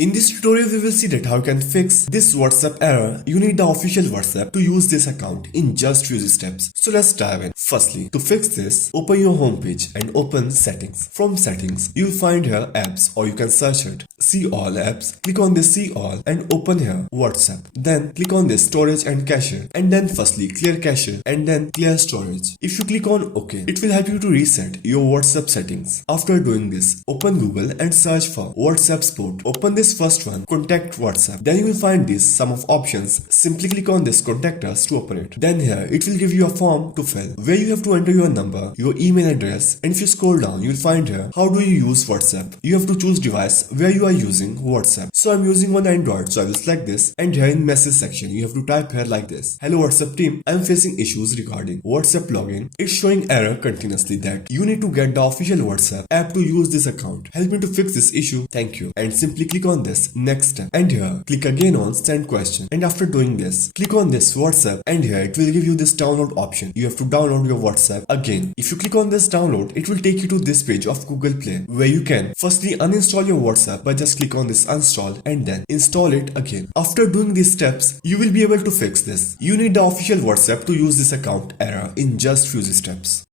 In this tutorial, we will see that how you can fix this WhatsApp error. You need the official WhatsApp to use this account in just few steps. So let's dive in. Firstly, to fix this, open your home page and open settings. From settings, you'll find here apps, or you can search it. See all apps. Click on this see all and open here WhatsApp. Then click on this storage and cache, and then firstly clear cache and then clear storage. If you click on OK, it will help you to reset your WhatsApp settings. After doing this, open Google and search for WhatsApp support. Open this first one, contact WhatsApp. Then you will find this sum of options. Simply click on this contact us to open it. Then here it will give you a form to fill where you have to enter your number, your email address, and if you scroll down you will find here how do you use WhatsApp. You have to choose device where you are using WhatsApp. So I'm using on Android, so I will select this, and here in message section you have to type here like this: hello WhatsApp team, I am facing issues regarding WhatsApp login. It's showing error continuously that you need to get the official WhatsApp app to use this account. Help me to fix this issue, thank you. And simply click on this next step, and here click again on send question, and after doing this click on this WhatsApp, and here it will give you this download option. You have to download your WhatsApp again. If you click on this download, it will take you to this page of Google Play where you can firstly uninstall your WhatsApp by just click on this uninstall and then install it again. After doing these steps, you will be able to fix this. You need the official WhatsApp to use this account error in just few steps.